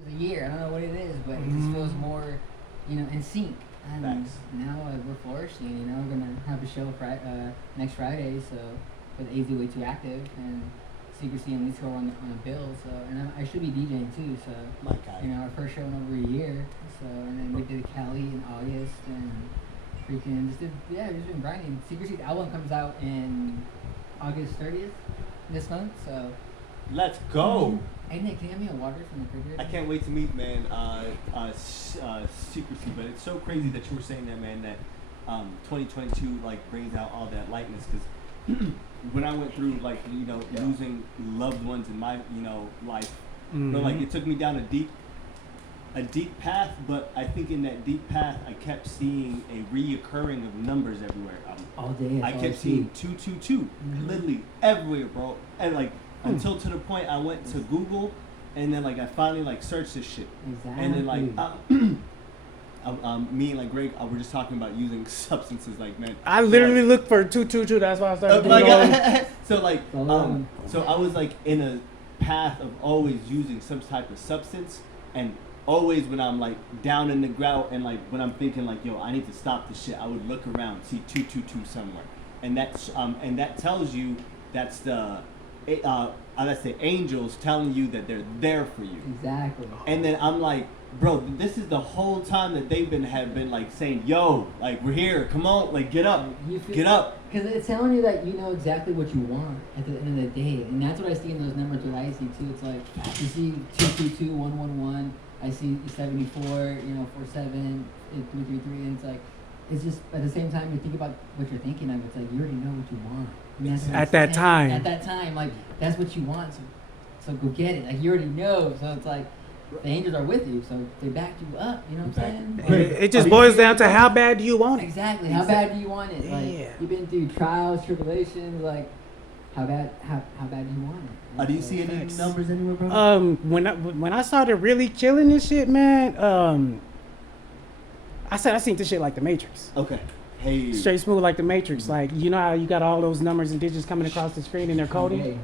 a year. I don't know what it is, but it just feels more, in sync. And Thanks. now we're flourishing. We're gonna have a show next Friday. So with AZ Way Too Active and Secrecy and Lisa on a bill. So I should be DJing too. So My God. our first show in over a year. So and then we did Cali in August and freaking just been grinding. Secrecy's album comes out in August 30th this month. So. Let's go. Hey Nick, can you have me a water from the refrigerator? I can't wait to meet, man, Secrecy, but it's so crazy that you were saying that, man, that 2022, like, brings out all that lightness, because when I went through, like, losing loved ones in my, life, like, it took me down a deep path, but I think in that deep path, I kept seeing a reoccurring of numbers everywhere. All day. I kept seeing 222, literally everywhere, bro, and, like, until to the point I went to Google, and then like I finally like searched this shit, exactly. and then like me and like Greg were just talking about using substances, like, man. I literally looked for 222. That's why I started. So I was like in a path of always using some type of substance, and always when I'm like down in the ground and like when I'm thinking like, yo, I need to stop this shit, I would look around, see 222 somewhere, and that tells you that's the angels telling you that they're there for you. Exactly. And then I'm like, bro, this is the whole time that they've been like saying, yo, like, we're here, come on, like, get up, get up. Because it's telling you that you know exactly what you want at the end of the day, and that's what I see in those numbers. What I see too, it's like you see 222, 111. I see 74, 47, 333, and it's like. It's just at the same time you think about what you're thinking of. It's like you already know what you want. At that time, like that's what you want. So go get it. Like you already know. So it's like the angels are with you. So they backed you up. You know what I'm saying? It just boils down to how bad do you want it. Exactly. How bad do you want it? Yeah. Like you've been through trials, tribulations. Like how bad do you want it? Do you see any numbers anywhere, bro? When I started really killing this shit, man. I seen this shit like the Matrix. Okay. Hey. Straight smooth like the Matrix. Like, you know how you got all those numbers and digits coming across the screen and they're coding?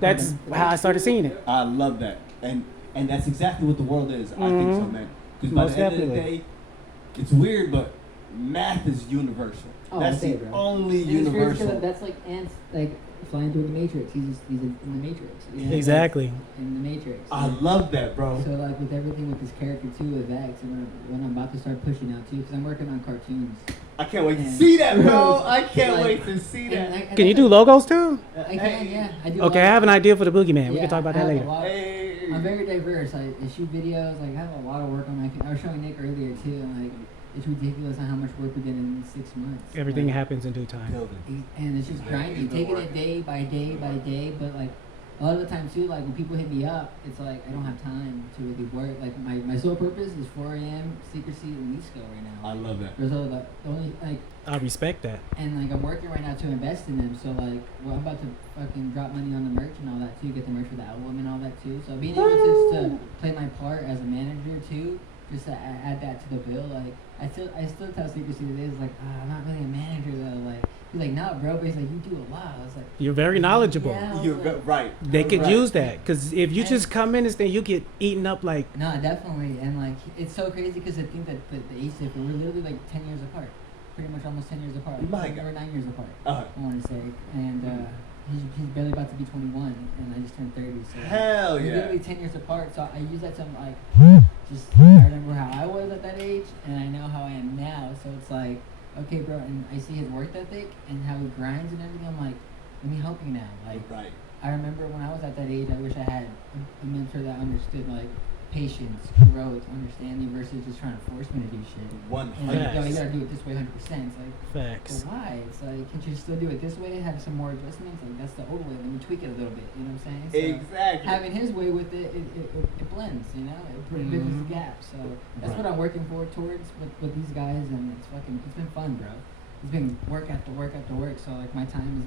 That's how I started seeing it. I love that. And that's exactly what the world is. I think so, man. Because by the end of the day, it's weird, but math is universal. That's the only universal. That's like ants, like flying through the Matrix. He's in the Matrix. Exactly. Like, in the Matrix. I love that, bro. So like with everything with this character too, with Aves, and when I'm about to start pushing out too, because I'm working on cartoons. I can't wait to see that, bro. I can't wait to see that. Can you do logos too? I can, yeah. I do. Okay, I have an idea for the Boogeyman. We can talk about that later. I'm very diverse. I shoot videos. Like I have a lot of work on. I was showing Nick earlier too. And like it's ridiculous on how much work we did in 6 months. Everything happens in due time. And it's just grinding, taking it day by day by day. But like a lot of the time too, like when people hit me up, it's like I don't have time to really work. Like my sole purpose is 4 a.m. Secrecy and Lisco right now. I love that. There's the only like. I respect that. And like I'm working right now to invest in them. So like I'm about to fucking drop money on the merch and all that too. Get the merch for the album and all that too. So being able to play my part as a manager too, just to add that to the bill. Like I still tell Secrecy today, it's like I'm not really a manager though. Like he's like, no, bro. But he's like, you do a lot. I was like, you're very knowledgeable. Yeah, you're right. They could use that because if you just come in and stay, you get eaten up like. No, definitely. And like it's so crazy because I think that the ASIC we're literally like 10 years apart. Pretty much almost 10 years apart. My like, God. we're 9 years apart. I want to say, and he's barely about to be 21, and I just turned 30. So hell we're yeah. literally 10 years apart. So I use that to like, just I remember how I was at that age, and I know how I am now. So it's like, okay, bro, and I see his work ethic and how he grinds and everything. I'm like, let me help you now. Like, right. I remember when I was at that age, I wish I had a mentor that understood like patience, growth, understanding versus just trying to force me to do shit. 100%. Yo, you gotta do it this way 100%. It's like, facts. well, why? It's like, can't you still do it this way? Have some more adjustments? Like, that's the old way. Let me tweak it a little bit. You know what I'm saying? So exactly. Having his way with it, it blends, you know? It bridges the gap. So that's what I'm working towards with these guys, and it's been fun, bro. It's been work after work after work. So, like, my time is